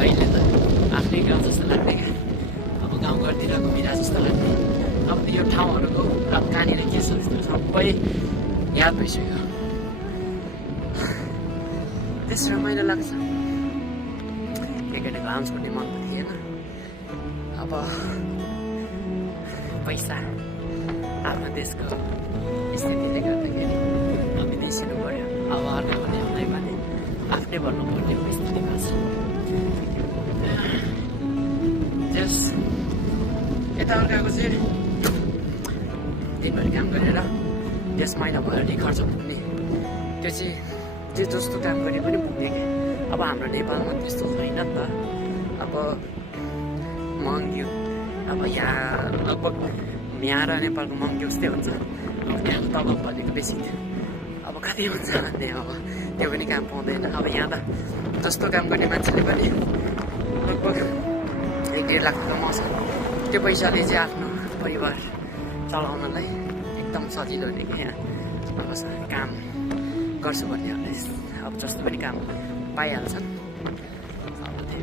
अहिले त आफ्नै गाउँ जस्तो लाग्ने क्या अब गाउँघरतिर घुमिरहेको जस्तो लाग्ने अब यो ठाउँहरूको अब कहाँनिर के छ सबै याद भइसक्यो त्यस रमाइलो लाग्छ केटाकेटीको काम छोड्ने मन त थिएन अब पैसा आफ्नो देशको स्थितिले गर्दाखेरि अब विदेशिनु पऱ्यो अब अर्को भने हामीलाई भने आफ्नै भन्नुपर्ने स्थितिमा छ जस यता अर्काको चाहिँ दिनभरि काम गरेर 10 महिना भयो नि खर्च पुग्ने त्यो चाहिँ जे जस्तो काम गरे पनि पुग्ने क्या अब हाम्रो नेपालमा त्यस्तो छैन नि त अब महँगियो अब यहाँ लगभग यहाँ र नेपालको महँगी उस्तै हुन्छ अब त्यहाँको तलब भनेको बेसी थियो अब कति हुन्छ भन्ने अब त्यो पनि काम पाउँदैन अब यहाँ त जस्तो काम गर्ने मान्छेले पनि लगभग 1-1.5 लाख कमाउँछ त्यो पैसाले चाहिँ आफ्नो परिवार चलाउनलाई एकदम सजिलो हुने क्या यहाँ अब काम गर्छु भन्नेहरूले अब जस्तो पनि काम पाइहाल्छन् अब त्यही